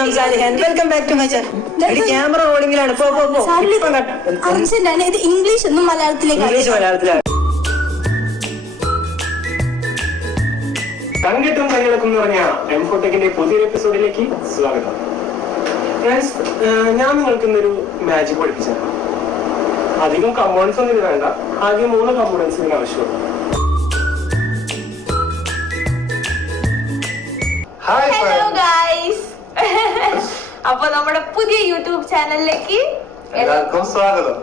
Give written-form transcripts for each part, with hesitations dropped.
സംസാരിക്കാൻ. Welcome back to my channel. Camera റോളിംഗിലാണ്. English ഒന്നും മലയാളത്തിലേക്ക്. ഇംഗ്ലീഷ് മലയാളത്തിലാണ്. കണ്ടിട്ടും കൈകളക്കും എന്ന് പറഞ്ഞ എംഫോടെക്കിന്റെ പുതിയൊരു എപ്പിസോഡിലേക്ക് സ്വാഗതം. ഫ്രണ്ട്സ്, ഞാൻ നിങ്ങൾക്ക് ഇന്നൊരു മാജിക് പഠിപ്പിച്ചു. അധികം കമ്പോണൻസ് ഒന്നും ഇത് വേണ്ട. ആദ്യം 3 കമ്പോണൻസ് ഇതിന് ആവശ്യമുള്ളൂ. Hello guys. അപ്പൊ നമ്മുടെ പുതിയ യൂട്യൂബ് ചാനലിലേക്ക് എല്ലാവർക്കും സ്വാഗതം.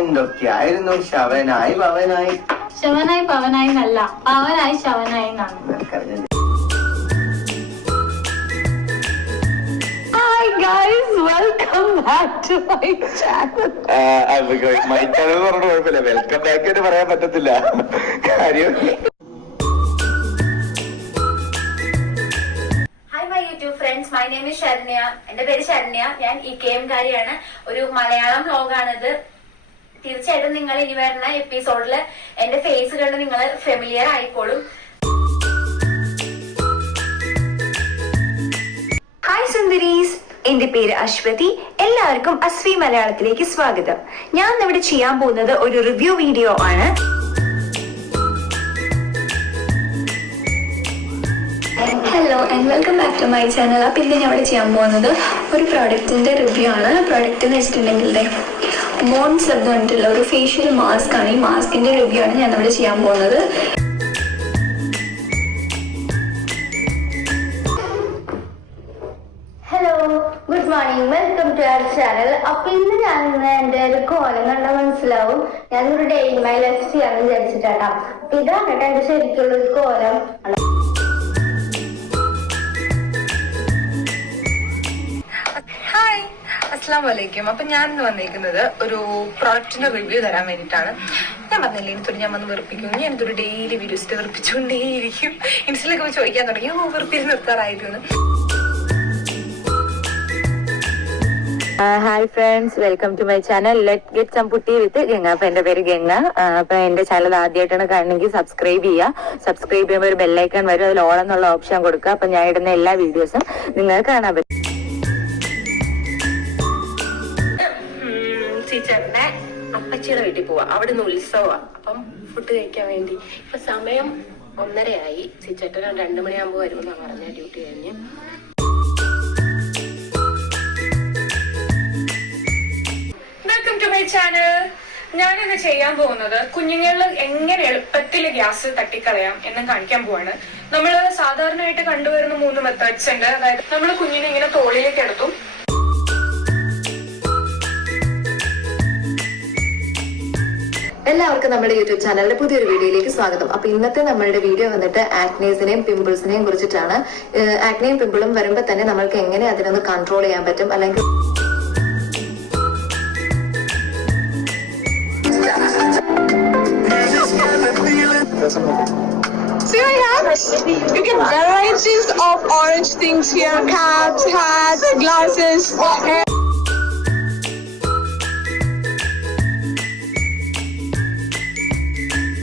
എന്തൊക്കെയായിരുന്നു? ശവനായി പവനായി. ശവനായി പവനായി എന്നല്ല, പവനായി ശവനായി എന്നാണ്. Hi guys, welcome back to my channel. My channel പറഞ്ഞ കുഴപ്പമില്ല, വെൽക്കം ബാക്ക് എന്ന് പറയാൻ പറ്റത്തില്ല. കാര്യം YouTube friends, my name is Saranya. എന്റെ പേര് ശരണ്യ. ഞാൻ EKM കാരിയാണ്. ഒരു മലയാളം വ്ലോഗാണിത്. തീർച്ചയായിട്ടും നിങ്ങൾ ഇനി വരുന്ന എപ്പിസോഡില് എന്റെ ഫേസ് കണ്ട് നിങ്ങൾ ഫെമിലിയർ ആയിക്കോളും. ഹായ് സുന്ദരീസ്, എന്റെ പേര് അശ്വതി. എല്ലാവർക്കും അസ്വി മലയാളത്തിലേക്ക് സ്വാഗതം. ഞാൻ ഇവിടെ ചെയ്യാൻ പോകുന്നത് ഒരു റിവ്യൂ വീഡിയോ ആണ്. Hello and welcome back to my channel. അപ്പം ഇന്ന് ഞാൻ ഇവിടെ ചെയ്യാൻ പോകുന്നത് ഒരു പ്രോഡക്റ്റിന്റെ റിവ്യൂ ആണ്. പ്രോഡക്റ്റ് എന്ന് വെച്ചിട്ടുണ്ടെങ്കിൽ മോൺസ് എന്ന് പറഞ്ഞിട്ടുള്ള ഒരു ഫേഷ്യൽ മാസ്ക് ആണ്. ഈ മാസ്കിന്റെ റിവ്യൂ ആണ് ഞാൻ ഇവിടെ ചെയ്യാൻ പോകുന്നത്. Hello, good morning, welcome to our channel. അപ്പൊ ഇന്ന് ഞാൻ എന്റെ ഒരു കോലം കണ്ടാൽ മനസ്സിലാവും. ഞാനൊരു ഡേ ഇൻ മൈ ലൈഫ് ചെയ്യാന്ന് വിചാരിച്ചിട്ടാ. അപ്പൊ ഇതാണ് കേട്ടോ എന്റെ ശരിക്കുള്ള ഒരു കോലം. ഹായ്, അസ്സലാമു അലൈക്കും. അപ്പൊ ഞാൻ ഇന്ന് വന്നിരിക്കുന്നത് ഒരു പ്രോഡക്റ്റിന്റെ റിവ്യൂ തരാൻ വേണ്ടിയിട്ടാണ്. ഞാൻ പറഞ്ഞില്ലേ, എനിക്കൊരു ഞാൻ വന്ന് വെറുപ്പിക്കും. ഞാൻ എന്തൊരു ഡെയിലി വീഡിയോസിട്ട് വെറുപ്പിച്ചുകൊണ്ടേയിരിക്കും. ഇൻസ്റ്റയിലൊക്കെ പോയി ചോദിക്കാൻ തുടങ്ങി, വെറുപ്പിച്ച് നിർത്താറായിരുന്നു. Hi friends, welcome to my channel let get some putty with Ganga. അപ്പൊ എന്റെ പേര് ഗംഗ. അപ്പൊ എന്റെ ചാനൽ ആദ്യമായിട്ടാണ് കാണണമെങ്കിൽ സബ്സ്ക്രൈബ് ചെയ്യുക. സബ്സ്ക്രൈബ് ചെയ്യുമ്പോൾ ഒരു ബെല്ലൈക്കൺ വരും, അതിൽ ഓൾ എന്നുള്ള ഓപ്ഷൻ കൊടുക്കുക. അപ്പൊ ഞാൻ ഇടുന്ന എല്ലാ വീഡിയോസും നിങ്ങൾക്ക് കാണാൻ പറ്റും. ടീച്ചറിന്റെ അപ്പച്ചിയുടെ വീട്ടിൽ പോവാ. അവിടെ നിന്ന് ഉത്സവമാണ്. അപ്പം ഫുഡ് കഴിക്കാൻ വേണ്ടി ഇപ്പൊ സമയം 1:30 ടീച്ചേട്ടൻ 2 മണിയാകുമ്പോ വരുമെന്നാ പറഞ്ഞ ഡ്യൂട്ടി കഴിഞ്ഞ്. Welcome to my channel. ഞാനിത് ചെയ്യാൻ പോകുന്നത് കുഞ്ഞുങ്ങളിൽ എങ്ങനെ എളുപ്പത്തിൽ ഗ്യാസ് തട്ടിക്കളയാം എന്ന് കാണിക്കാൻ പോവാണ്. നമ്മൾ സാധാരണയായിട്ട് കണ്ടുവരുന്ന 3 മെത്തേഡ്സ് ഉണ്ട്. അതായത് നമ്മൾ കുഞ്ഞിനെ ഇങ്ങനെ തോളിലേക്ക് എടുത്തും, എല്ലാവർക്കും നമ്മുടെ യൂട്യൂബ് ചാനലിന്റെ പുതിയൊരു വീഡിയോയിലേക്ക് സ്വാഗതം. അപ്പൊ ഇന്നത്തെ നമ്മളുടെ വീഡിയോ വന്നിട്ട് ആക്നേസിനെയും പിമ്പിൾസിനെയും കുറിച്ചിട്ടാണ്. ആക്നയും പിമ്പിളും വരുമ്പോൾ തന്നെ നമ്മൾക്ക് എങ്ങനെ അതിനൊന്ന് കൺട്രോൾ ചെയ്യാൻ പറ്റും, അല്ലെങ്കിൽ See what I have? You get varieties of orange things here. Caps, hats, glasses.